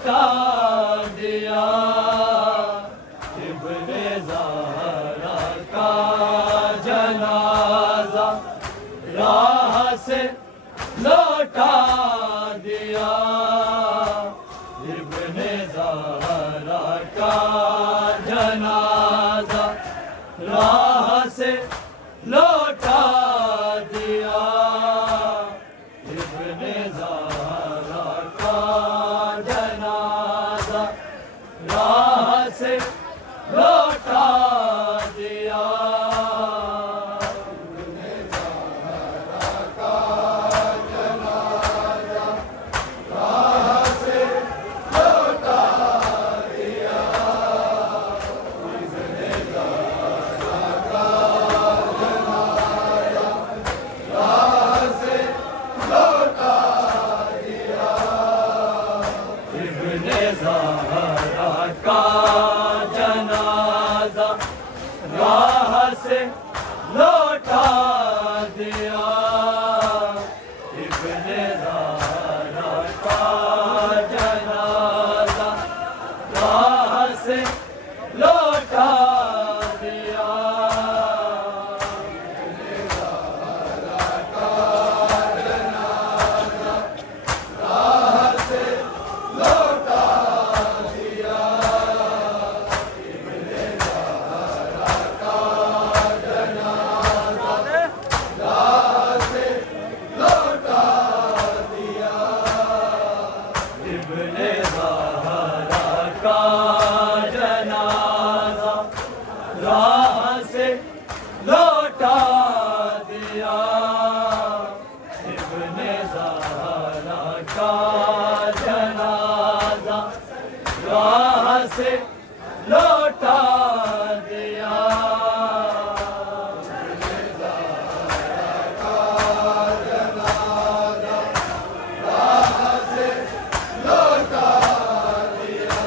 लौटा दिया। इब्ने ज़हरा का जनाजा राह से लौटा दिया। इब्ने ज़हरा का जनाजा राह से लौटा दिया। इब्ने ज़हरा का जनाजा राह से लौटा दिया। इब्ने ज़हरा का जनाजा राह से लौटा दिया। इब्ने ज़हरा का जनाजा राह से लौटा दिया। इब्ने ज़हरा का जनाजा राह से लौटा दिया। इब्ने ज़हरा का जनाजा राह से लौटा दिया। इब्ने ज़हरा का जनाजा राह से लौटा दिया। इब्ने ज़हरा का जनाजा राह से लौटा दिया। इब्ने ज़हरा का जनाजा राह से लौटा दिया। इब्ने ज़हरा का जनाजा राह से लौटा दिया। इब्ने ज़हरा का जनाजा राह से लौटा दिया।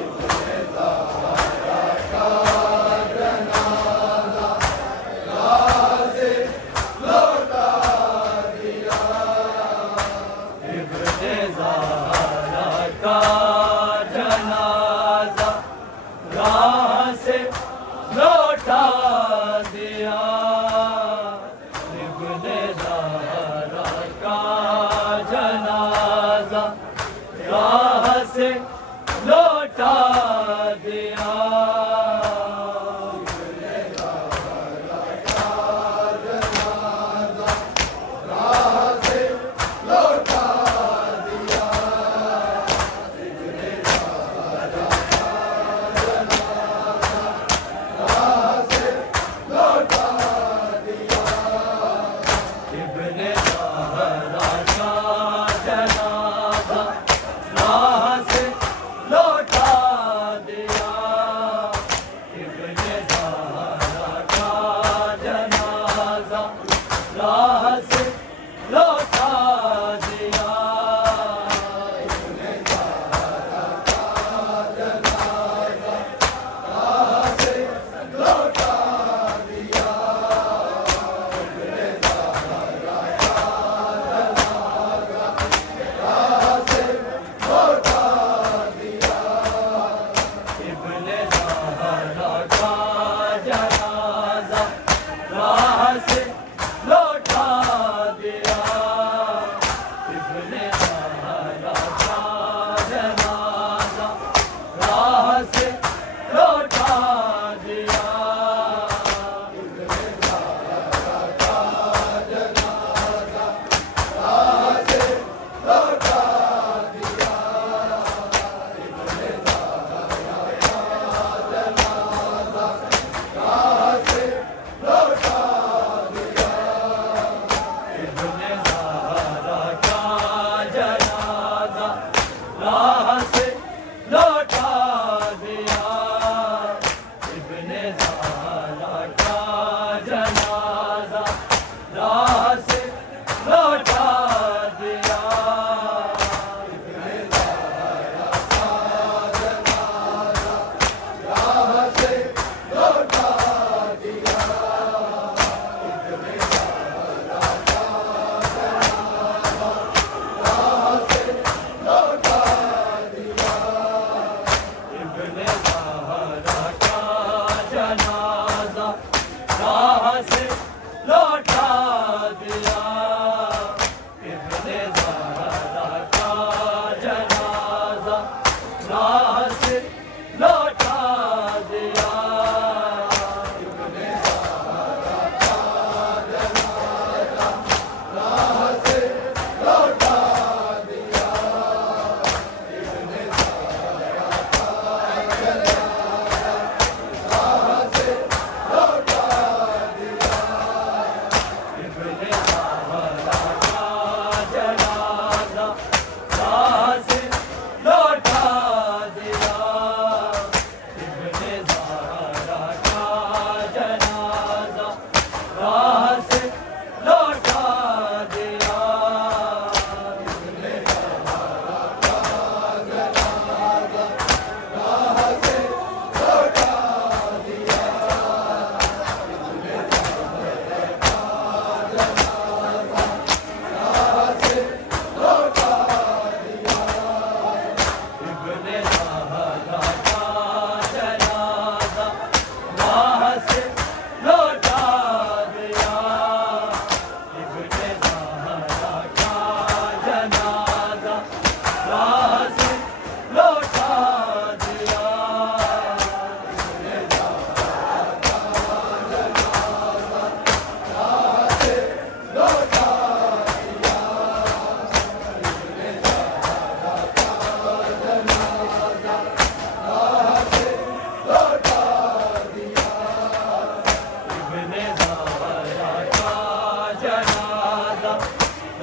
इब्ने ज़हरा का जनाजा राह से लौटा दिया। इब्ने ज़हरा का जनाजा राह से लौटा दिया। इब्ने ज़हरा का जनाजा राह से लौटा दिया। इब्ने ज़हरा का जनाजा राह से लौटा दिया। इब्ने ज़हरा का जनाजा राह से लौटा दिया। इब्ने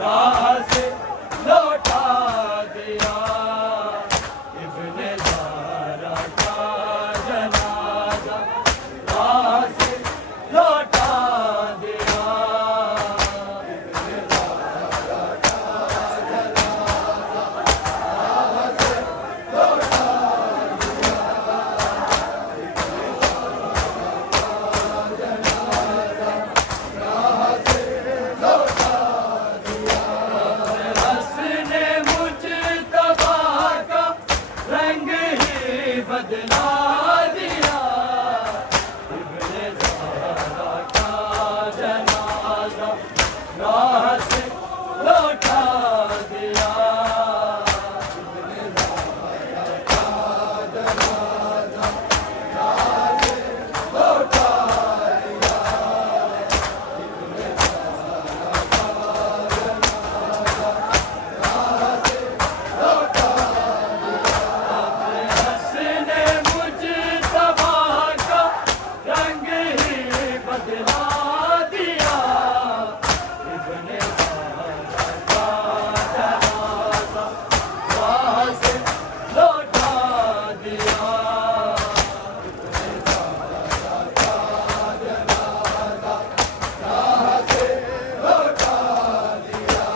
राह से लौटा दिया। इब्ने ज़ारा का जनाजा राह से लौटा दिया। इब्ने ज़ारा का जनाजा राह से लौटा दिया। इब्ने ज़ारा का जनाजा राह से लौटा दिया। हस्ने मुजतबा का रंग ही बदला दिया। इब्ने ज़ारा का जनाजा राह से लौटा दिया। इब्ने ज़ारा का जनाजा राह से लौटा दिया। इब्ने ज़ारा का जनाजा राह से लौटा दिया। हस्ने मुजतबा का रंग ही बदला दिया। इब्ने ज़ारा का जनाजा राह से लौटा दिया। इब्ने ज़ारा का जनाजा राह से लौटा दिया।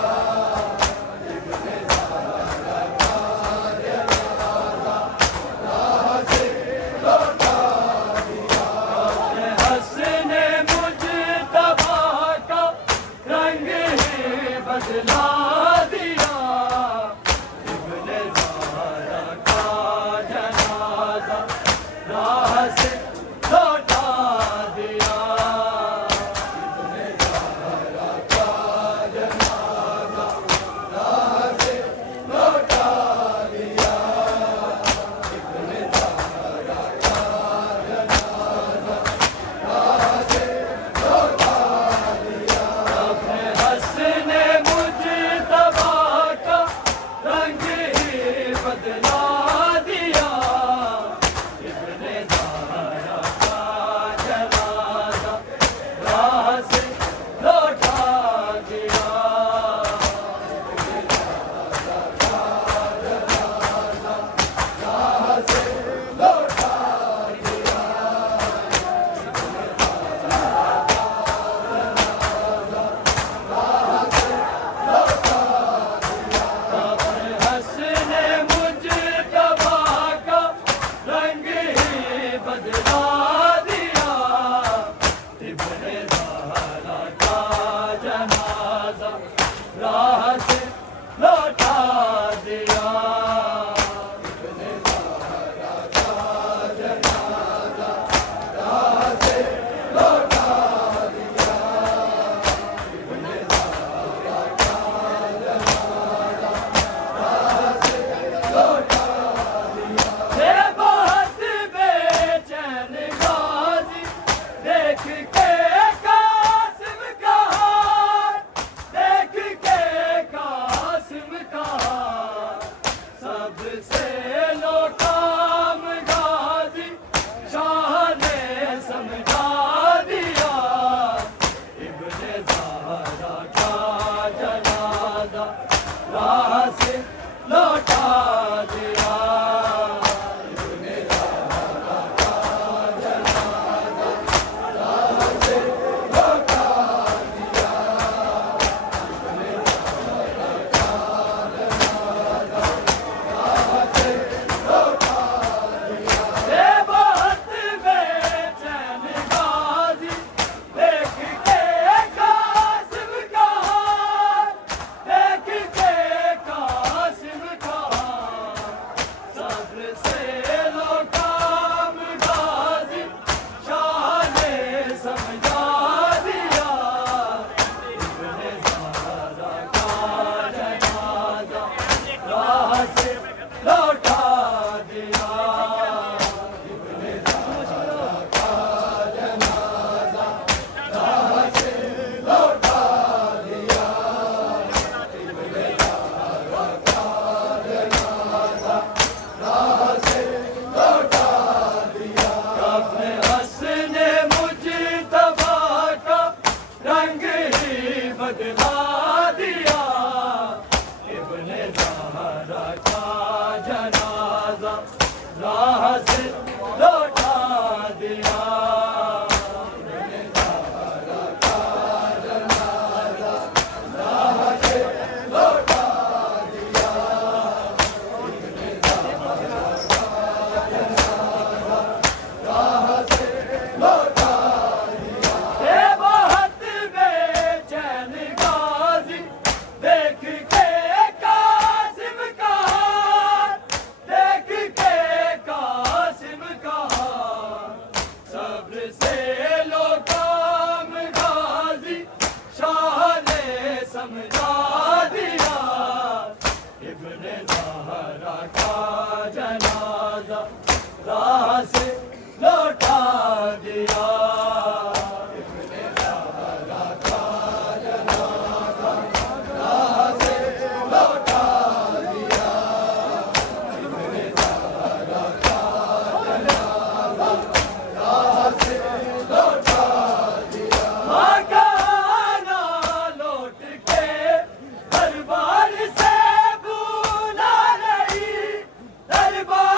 इब्ने ज़ारा का जनाजा राह से लौटा दिया। हस्ने मुजतबा का रंग ही बदला दिया। इब्ने ज़ारा का जनाजा राह से लौटा दिया। इब्ने ज़ारा का जनाजा राह से लौटा दिया। इब्ने ज़ारा का जनाजा राह से लौटा दिया। हस्ने मुजतबा का रंग ही बदला दिया। इब्ने ज़ारा का जनाजा राह से लौटा दिया। इब्ने ज़ारा का जनाजा राह से लौटा दिया। इब्ने ज़ारा का जनाजा राह से लौटा दिया। हस्ने मुजतबा का रंग ही बदला दिया। इब्ने ज़ारा का जनाजा राह से लौटा दिया। इब्ने ज़ारा का जनाजा राह से लौटा दिया। इब्ने ज़ारा का जनाजा राह से लौटा दिया। ये बहुत बेचैन गाज़ी देख के कासिम का हाल, देख के कासिम का हाल। सबसे लो काम गाज़ी शाह ने समझा दिया। इब्ने ज़ारा का जनाजा राह से लौटा दिया। इब्ने ज़ारा का जनाजा राह से लौटा दिया। इब्ने ज़ारा का जनाजा राह से लौटा दिया। ये बहुत बेचैन गाज़ी देख के कासिम का हाल, देख के कासिम का हाल। सबसे लो काम गाज़ी शाह ने समझा दिया। इब्ने ज़ारा का जनाजा राह से लौटा दिया। इब्ने ज़ारा का जनाजा राह से लौटा दिया। इब्ने ज़ारा का जनाजा राह से लौटा दिया। हस्ने मुजतबा का रंग ही बदला दिया। राह से लौटा दिया। समझा दिया इब्ने ज़हरा का जनाजा राह से लौटा दिया। इब्ने ज़हरा का जनाजा राह से लौटा दिया। इब्ने ज़हरा का जनाजा राह से लौटा दिया। माँ का दरबार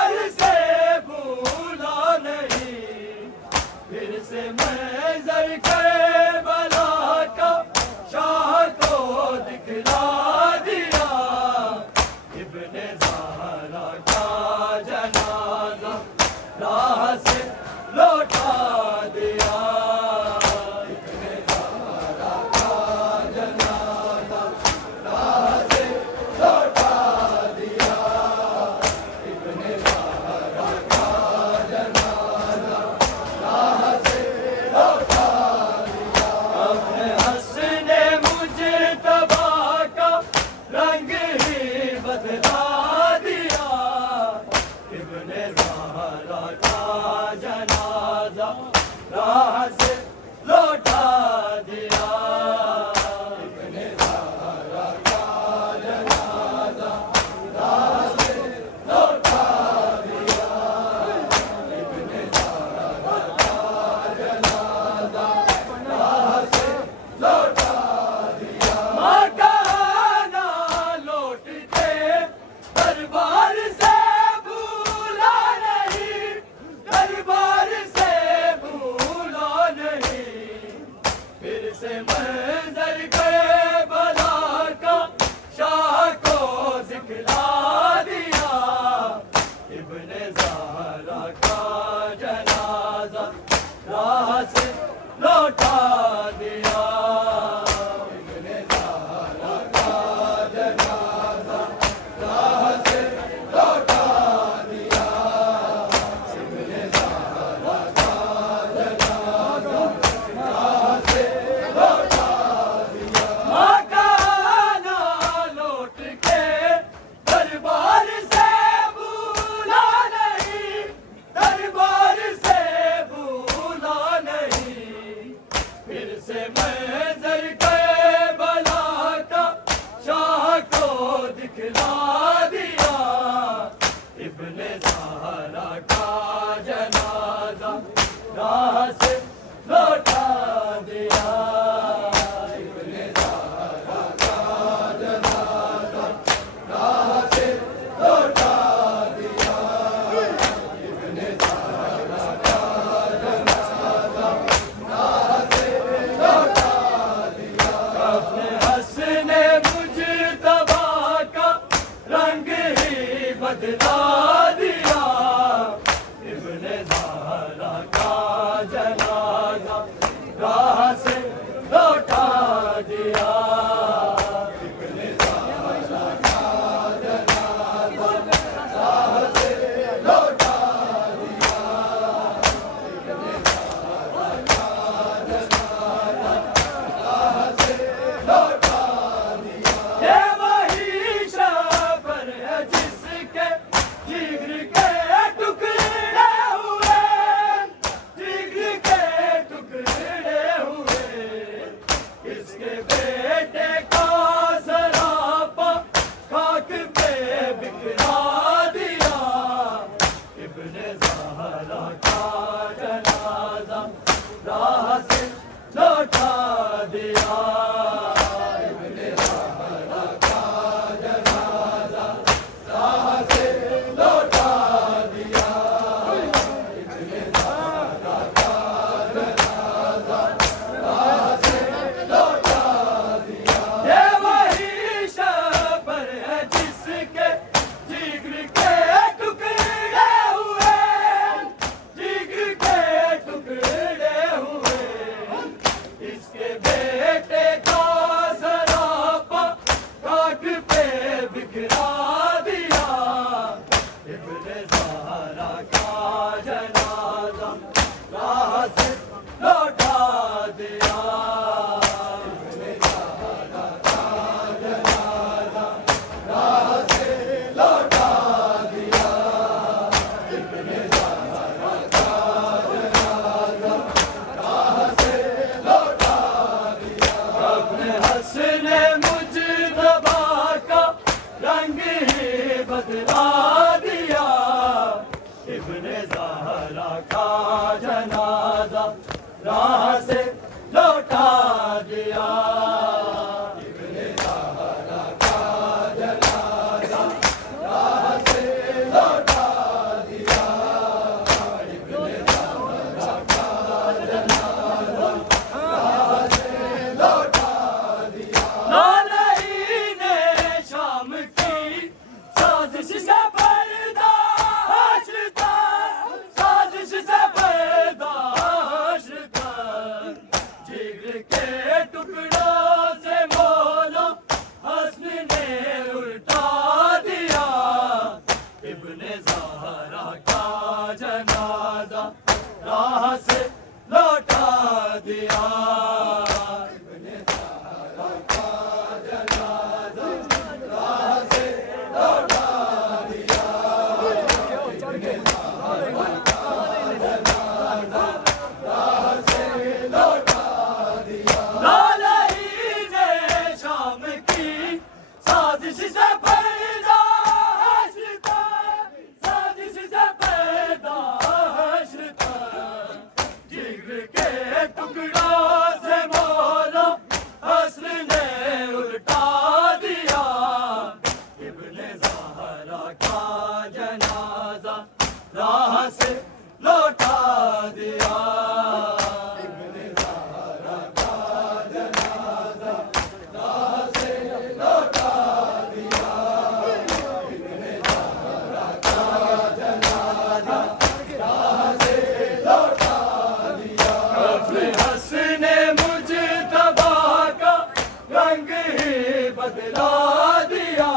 बदला दिया,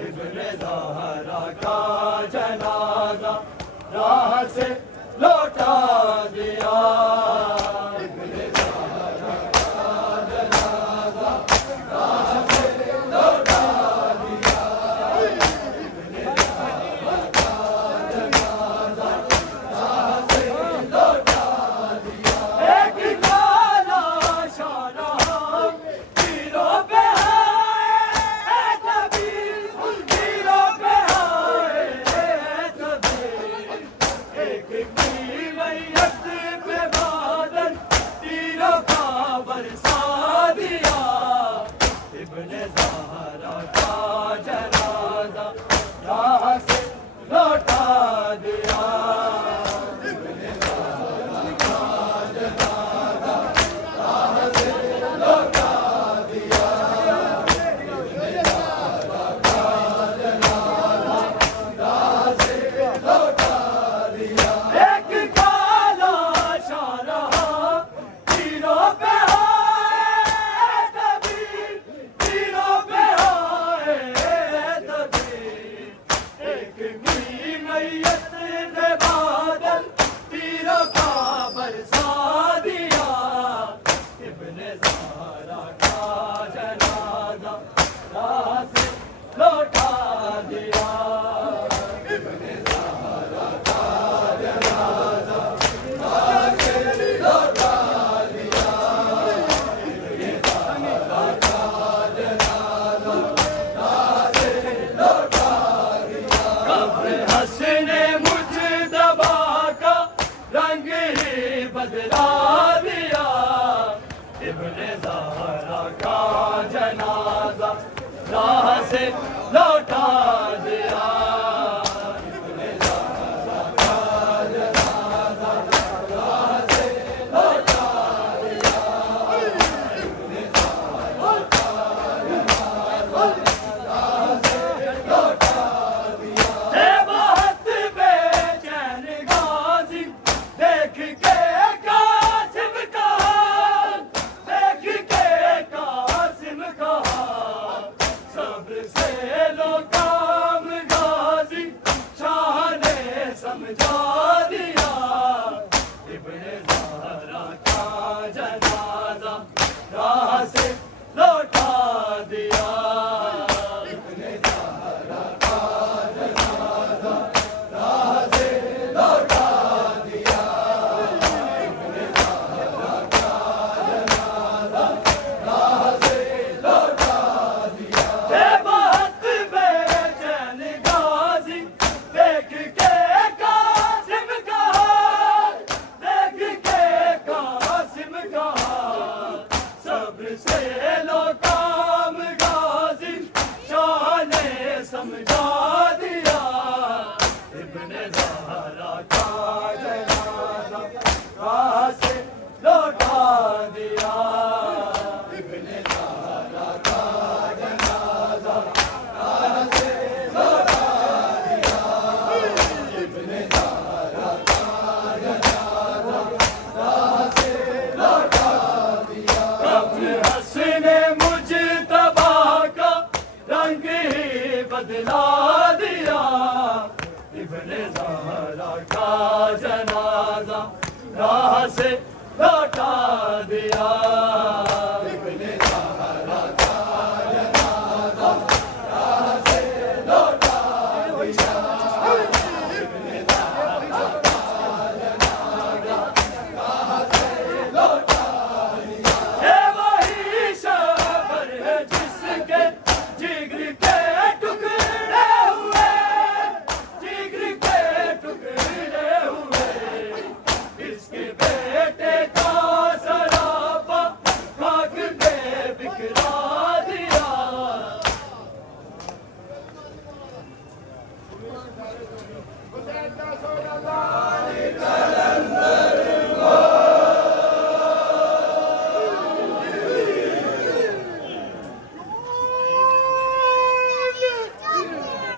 इब्ने ज़हरा का जनाजा राह से लौटा दिया। इब्ने ज़हरा का जनाजा राह से लौटा दिया, इब्ने ज़हरा का जनाजा राह से लौटा दिया। एक काला शाना तीरों पे है कबीर, तीरों पे है कबीर, एक की मैयत पे बादल तीरों का बरसा दिया, इब्ने ज़हरा का जनाजा राह से लौटा दिया। इब्ने ज़हरा का जनाजा राह से लौटा दिया, इब्ने ज़हरा का जनाजा राह से लौटा दिया। एक काला शाना तीरों पे है कबीर, तीरों पे है कबीर, एक की मैयत पे बादल तीरों का बरसा दिया, इब्ने ज़हरा का जनाजा राह से लौटा दिया। इब्ने ज़हरा का जनाजा राह से लौटा दिया, इब्ने ज़हरा का जनाजा राह से लौटा दिया। कब्र हस्ने मुज्तबा का रंग ही बदला दिया, इब्ने ज़हरा का जनाजा राह से लौटा दिया। इब्ने ज़हरा का जनाजा राह से लौटा दिया, इब्ने ज़हरा का जनाजा राह से लौटा दिया। है बहुत बेचैन गाज़ी देख के कासिम का, देख के कासिम का, सब्र से लो काम गाज़ी शाह ने समझा दिया, इब्ने ज़हरा का जनाजा राह से लौटा दिया। इब्ने ज़हरा का जनाजा राह से लौटा दिया, इब्ने ज़हरा का जनाजा राह से लौटा दिया। है बहुत बेचैन गाज़ी देख के कासिम का, देख के कासिम का, सब्र से लो काम गाज़ी शाह ने समझा दिया, इब्ने ज़हरा का जनाजा राह से लौटा दिया। इब्ने ज़हरा का जनाजा राह से लौटा दिया, इब्ने ज़हरा का जनाजा राह से लौटा दिया। कब्र हस्ने मुज्तबा का रंग ही बदला दिया, इब्ने ज़हरा का जनाजा राह से लौटा दिया।